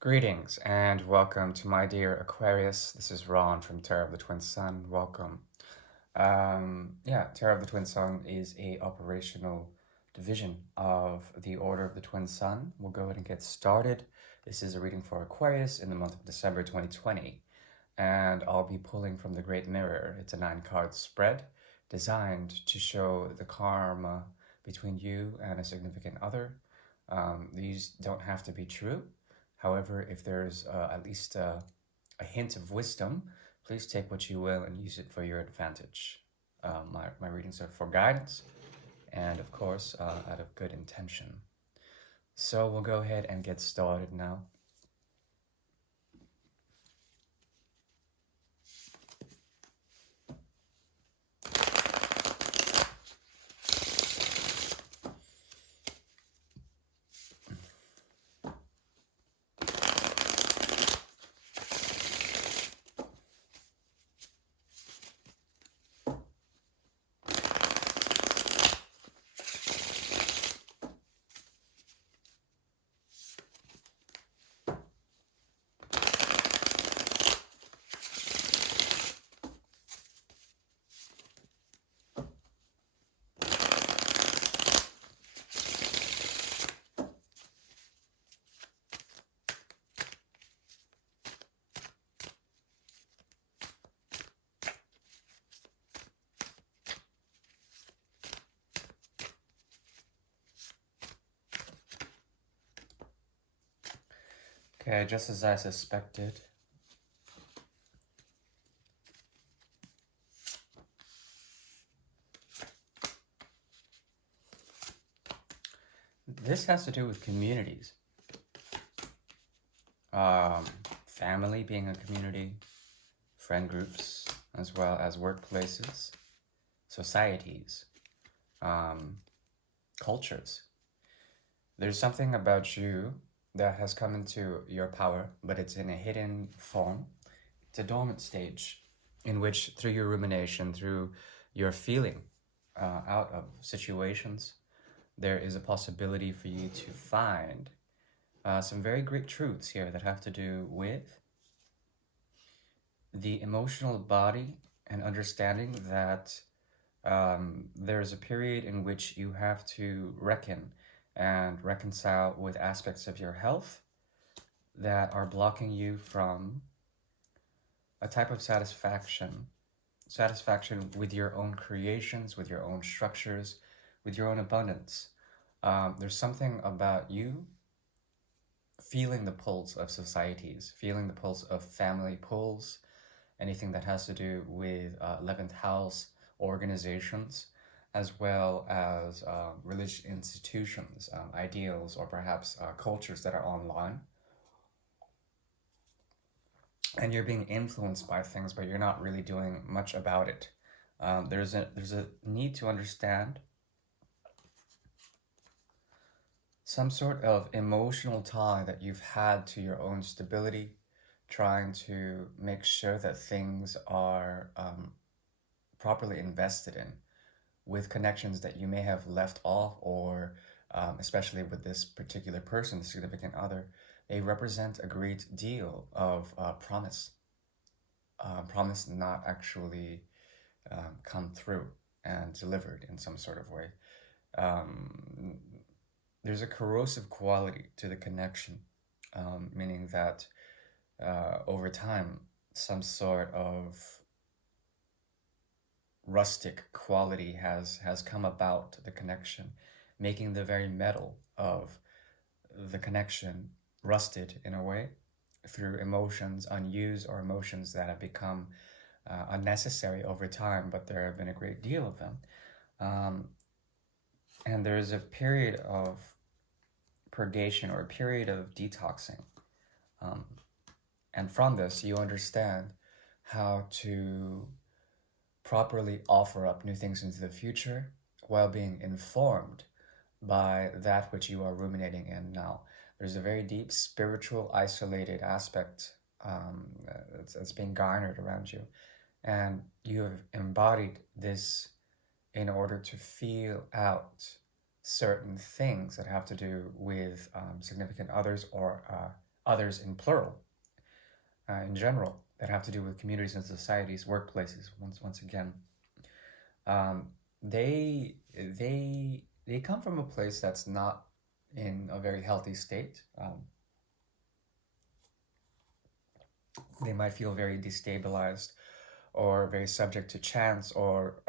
Greetings and welcome to my dear Aquarius. This is Ron from Terror of the Twin Sun. Welcome. Terror of the Twin Sun is a operational division of the Order of the Twin Sun. We'll go ahead and get started. This is a reading for Aquarius in the month of December 2020, and I'll be pulling from the Great Mirror. It's a 9-card spread designed to show the karma between you and a significant other. These don't have to be true. However, if there's at least a hint of wisdom, please take what you will and use it for your advantage. My readings are for guidance and, of course, out of good intention. So we'll go ahead and get started now. Okay, just as I suspected, this has to do with communities. Family being a community, friend groups, as well as workplaces, societies, cultures. There's something about you that has come into your power, but it's in a hidden form. It's a dormant stage in which, through your rumination, through your feeling out of situations, there is a possibility for you to find some very great truths here that have to do with the emotional body and understanding that there's a period in which you have to reckon and reconcile with aspects of your health that are blocking you from a type of satisfaction with your own creations, with your own structures, with your own abundance. There's something about you feeling the pulse of societies, feeling the pulse of family pulls, anything that has to do with 11th house organizations, as well as religious institutions, ideals, or perhaps cultures that are online. And you're being influenced by things, but you're not really doing much about it. There's a need to understand some sort of emotional tie that you've had to your own stability, trying to make sure that things are properly invested in, with connections that you may have left off, or especially with this particular person, the significant other, they represent a great deal of promise not actually come through and delivered in some sort of way. There's a corrosive quality to the connection, meaning that over time, some sort of rustic quality has come about the connection, making the very metal of the connection rusted in a way through emotions unused, or emotions that have become unnecessary over time, but there have been a great deal of them. And there's a period of purgation, or a period of detoxing. And from this, you understand how to properly offer up new things into the future while being informed by that which you are ruminating in now. There's a very deep spiritual isolated aspect that's being garnered around you, and you have embodied this in order to feel out certain things that have to do with significant others, or others in plural, in general, that have to do with communities and societies, workplaces. Once again, um, they come from a place that's not in a very healthy state. They might feel very destabilized or very subject to chance, or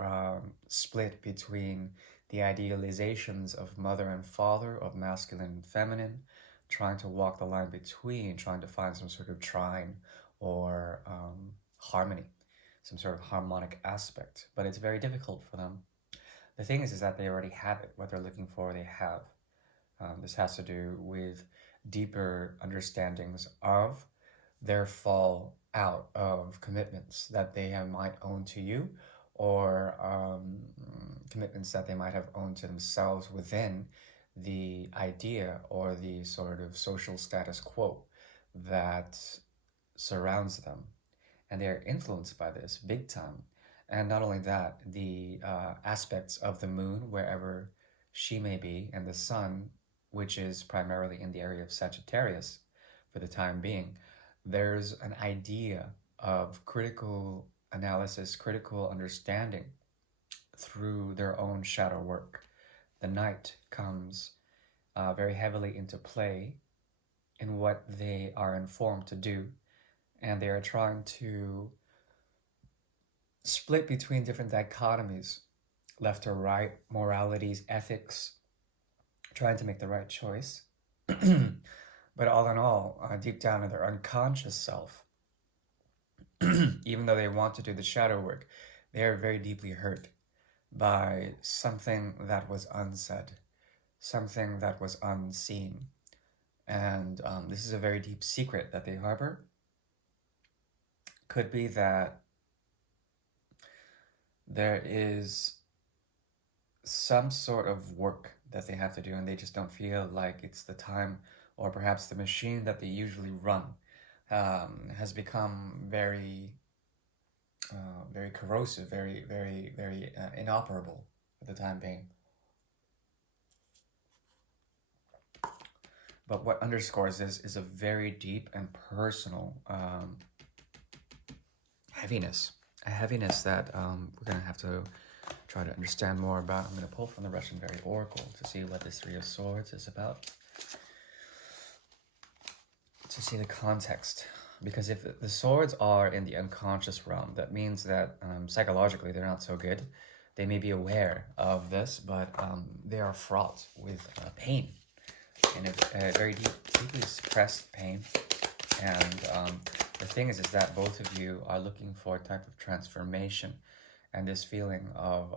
split between the idealizations of mother and father, of masculine and feminine, trying to walk the line between, trying to find some sort of trine or harmony, some sort of harmonic aspect. But it's very difficult for them. The thing is that they already have it. What they're looking for, they have. This has to do with deeper understandings of their fall out of commitments that they might own to you, or commitments that they might have owned to themselves within the idea or the sort of social status quo that surrounds them. And they're influenced by this big time. And not only that, the aspects of the moon, wherever she may be, and the sun, which is primarily in the area of Sagittarius for the time being, there's an idea of critical analysis, critical understanding through their own shadow work. The night comes very heavily into play in what they are informed to do, and they are trying to split between different dichotomies, left or right, moralities, ethics, trying to make the right choice. But all in all, deep down in their unconscious self, even though they want to do the shadow work, they are very deeply hurt by something that was unsaid, something that was unseen. And this is a very deep secret that they harbor. Could be that there is some sort of work that they have to do and they just don't feel like it's the time, or perhaps the machine that they usually run has become very, very corrosive, very inoperable for the time being. But what underscores this is a very deep and personal heaviness, a heaviness that we're going to have to try to understand more about. I'm going to pull from the Russian Fairy Oracle to see what this Three of Swords is about, to see the context. Because if the swords are in the unconscious realm, that means that psychologically they're not so good. They may be aware of this, but they are fraught with pain, and a very deeply suppressed pain. And the thing is that both of you are looking for a type of transformation, and this feeling of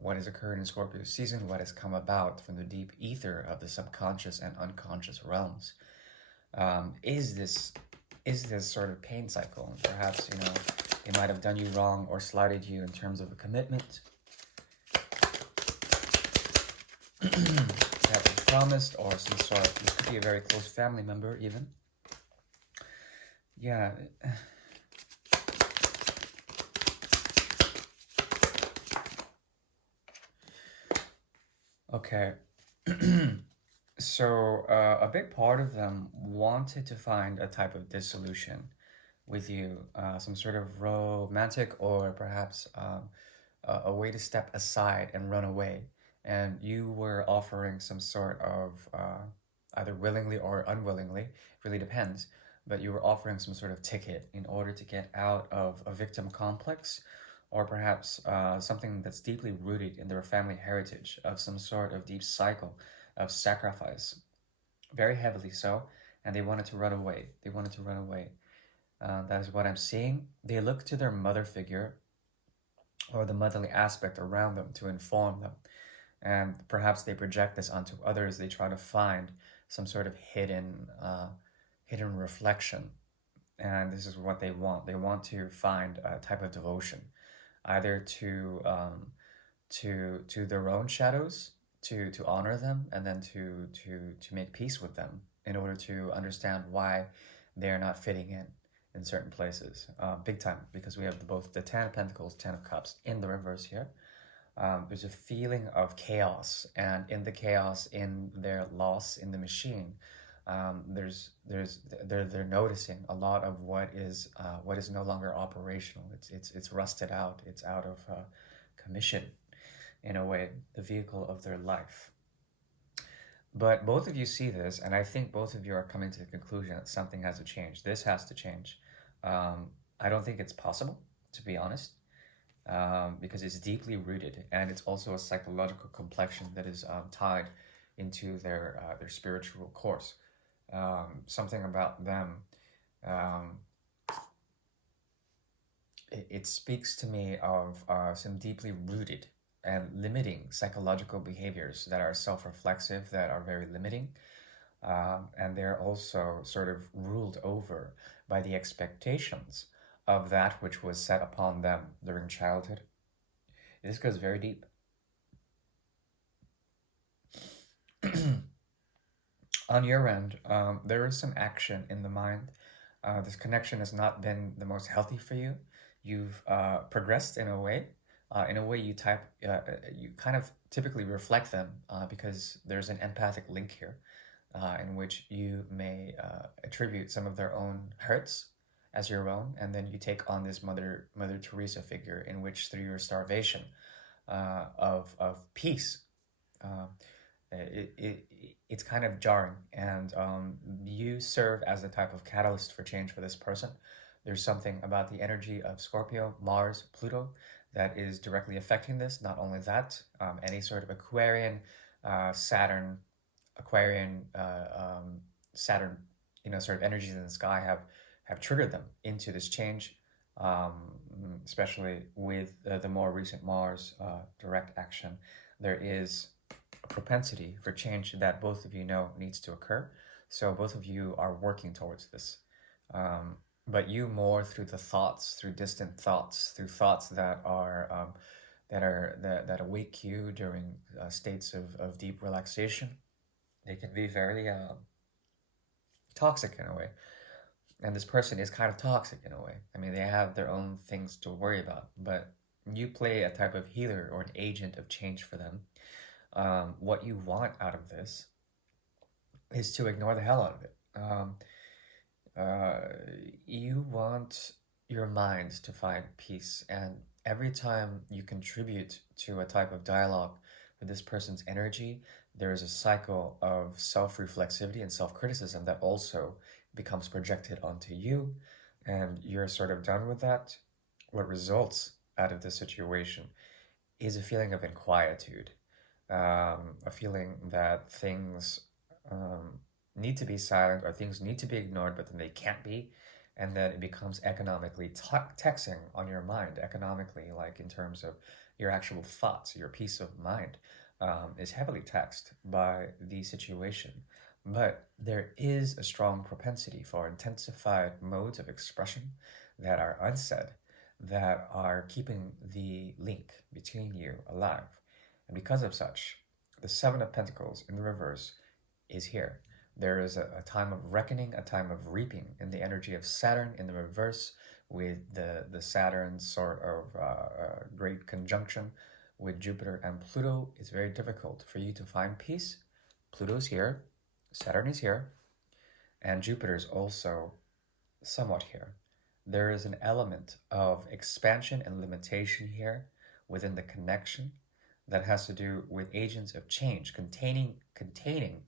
what has occurred in Scorpio season, what has come about from the deep ether of the subconscious and unconscious realms, is this sort of pain cycle. Perhaps, you know, they might have done you wrong or slighted you in terms of a commitment that was promised, or some sort. This could be a very close family member, even. Yeah. Okay. So a big part of them wanted to find a type of dissolution with you, some sort of romantic, or perhaps a way to step aside and run away. And you were offering some sort of, either willingly or unwillingly, it really depends, but you were offering some sort of ticket in order to get out of a victim complex, or perhaps something that's deeply rooted in their family heritage of some sort of deep cycle of sacrifice, very heavily so, and they wanted to run away. They wanted to run away. That is what I'm seeing. They look to their mother figure, or the motherly aspect around them, to inform them. And perhaps they project this onto others. They try to find some sort of hidden reflection. And this is what they want. They want to find a type of devotion, either to their own shadows, to honor them, and then to make peace with them, in order to understand why they're not fitting in certain places, big time, because we have both the Ten of Pentacles, Ten of Cups in the reverse here. There's a feeling of chaos, and in the chaos, in their loss in the machine, They're noticing a lot of what is no longer operational. It's rusted out. It's out of commission in a way, the vehicle of their life. But both of you see this, and I think both of you are coming to the conclusion that something has to change. This has to change. I don't think it's possible, to be honest, because it's deeply rooted, and it's also a psychological complexion that is tied into their spiritual course. Something about them, um, it speaks to me of some deeply rooted and limiting psychological behaviors that are self-reflexive, that are very limiting, and they're also sort of ruled over by the expectations of that which was set upon them during childhood. This goes very deep. On your end, there is some action in the mind. This connection has not been the most healthy for you. You've progressed in a way. In a way, you kind of typically reflect them because there's an empathic link here, in which you may attribute some of their own hurts as your own, and then you take on this Mother Teresa figure, in which through your starvation of peace. Uh, it's kind of jarring, and you serve as a type of catalyst for change for this person. There's something about the energy of Scorpio, Mars, Pluto that is directly affecting this. Not only that, any sort of Saturn, Aquarian, Saturn, sort of energies in the sky have triggered them into this change, um, especially with the more recent Mars direct action. There is a propensity for change that both of you know needs to occur. So both of you are working towards this. But you more through the thoughts, through distant thoughts, through thoughts that awake you during states of deep relaxation. They can be very toxic in a way. And this person is kind of toxic in a way. I mean, they have their own things to worry about, but you play a type of healer or an agent of change for them. What you want out of this is to ignore the hell out of it. Uh, you want your mind to find peace, and every time you contribute to a type of dialogue with this person's energy, there is a cycle of self-reflexivity and self-criticism that also becomes projected onto you, and you're sort of done with that. What results out of this situation is a feeling of inquietude, a feeling that things need to be silent or things need to be ignored, but then they can't be, and that it becomes economically taxing on your mind, economically, like in terms of your actual thoughts, your peace of mind is heavily taxed by the situation. But there is a strong propensity for intensified modes of expression that are unsaid, that are keeping the link between you alive. And because of such, the Seven of Pentacles in the reverse is here. There is a time of reckoning, a time of reaping in the energy of Saturn in the reverse, with the Saturn sort of great conjunction with Jupiter and Pluto. It's very difficult for you to find peace. Pluto's here, Saturn is here, and Jupiter is also somewhat here. There is an element of expansion and limitation here within the connection that has to do with agents of change, containing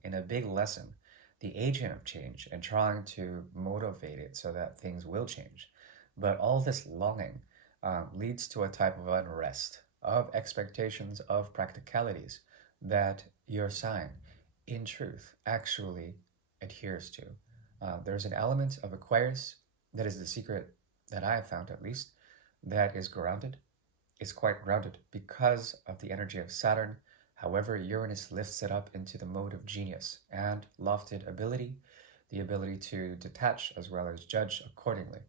in a big lesson the agent of change and trying to motivate it so that things will change. But all this longing leads to a type of unrest, of expectations, of practicalities that your sign, in truth, actually adheres to. There's an element of Aquarius that is the secret that I have found, at least, that is grounded. It's quite grounded because of the energy of Saturn. However, Uranus lifts it up into the mode of genius and lofted ability, the ability to detach as well as judge accordingly.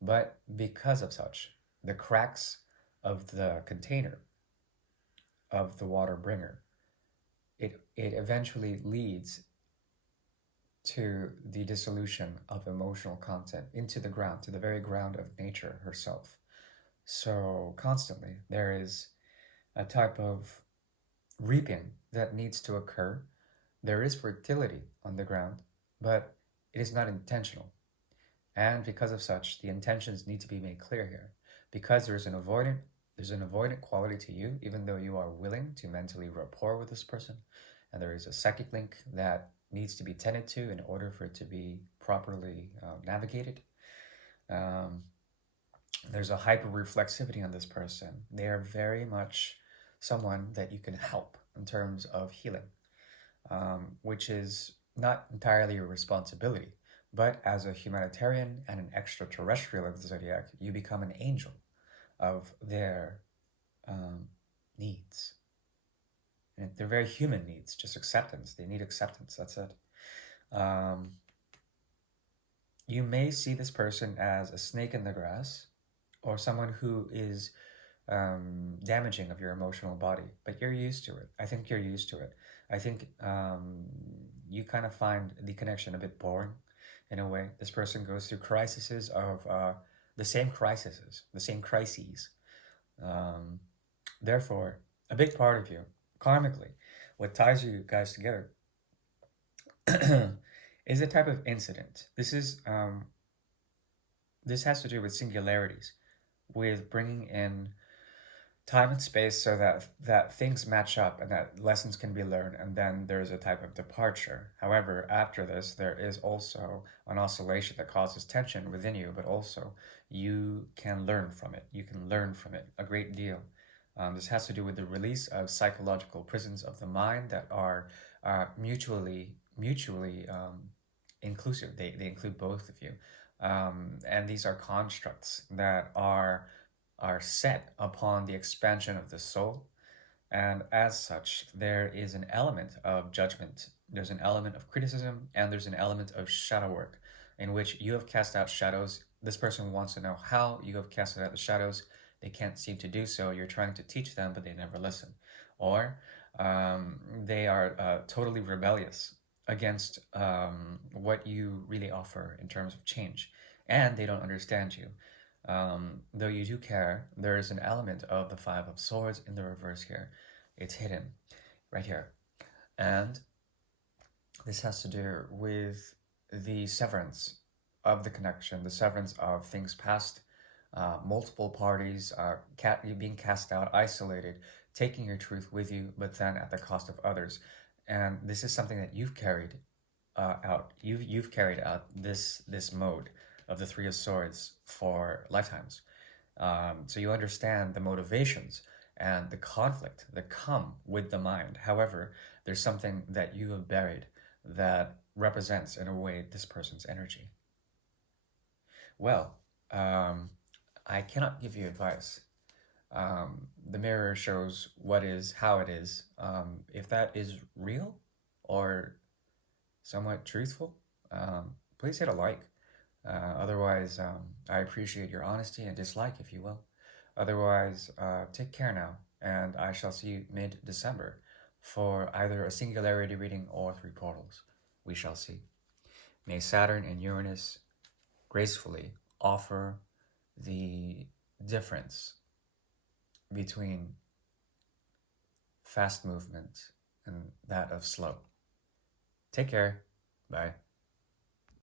But because of such, the cracks of the container of the water bringer, it eventually leads to the dissolution of emotional content into the ground, to the very ground of nature herself. So constantly there is a type of reaping that needs to occur. There is fertility on the ground, but it is not intentional. And because of such, the intentions need to be made clear here. Because there's an avoidant quality to you, even though you are willing to mentally rapport with this person, and there is a psychic link that needs to be tended to in order for it to be properly navigated. Um, there's a hyper reflexivity on this person. They are very much someone that you can help in terms of healing, which is not entirely your responsibility. But as a humanitarian and an extraterrestrial of the zodiac, you become an angel of their um, needs. And they're very human needs, just acceptance. They need acceptance, that's it. Um, you may see this person as a snake in the grass or someone who is damaging of your emotional body, but you're used to it. I think you're used to it. I think you kind of find the connection a bit boring in a way. This person goes through crises of the same crises. Um, Therefore, a big part of you, karmically, what ties you guys together is a type of incident. This has to do with singularities, with bringing in time and space so that things match up and that lessons can be learned, and then there's a type of departure. However, after this there is also an oscillation that causes tension within you, but also you can learn from it. You can learn from it a great deal. This has to do with the release of psychological prisons of the mind that are mutually inclusive. They include both of you, and these are constructs that are set upon the expansion of the soul. And as such, there is an element of judgment, there's an element of criticism, and there's an element of shadow work in which you have cast out shadows. This person wants to know how you have casted out the shadows. They can't seem to do so. You're trying to teach them, but they never listen. Or they are totally rebellious against what you really offer in terms of change, and they don't understand you. Though you do care, there is an element of the Five of Swords in the reverse here. It's hidden right here. And this has to do with the severance of the connection, the severance of things past, multiple parties being cast out, isolated, taking your truth with you, but then at the cost of others. And this is something that you've carried out. You've carried out this mode of the Three of Swords for lifetimes. So you understand the motivations and the conflict that come with the mind. However, there's something that you have buried that represents, in a way, this person's energy. Well, I cannot give you advice. The mirror shows what is, how it is. If that is real or somewhat truthful, please hit a like. Otherwise, I appreciate your honesty and dislike, if you will. Otherwise, take care now, and I shall see you mid-December for either a singularity reading or three portals. We shall see. May Saturn and Uranus gracefully offer the difference between fast movement and that of slow. Take care. Bye.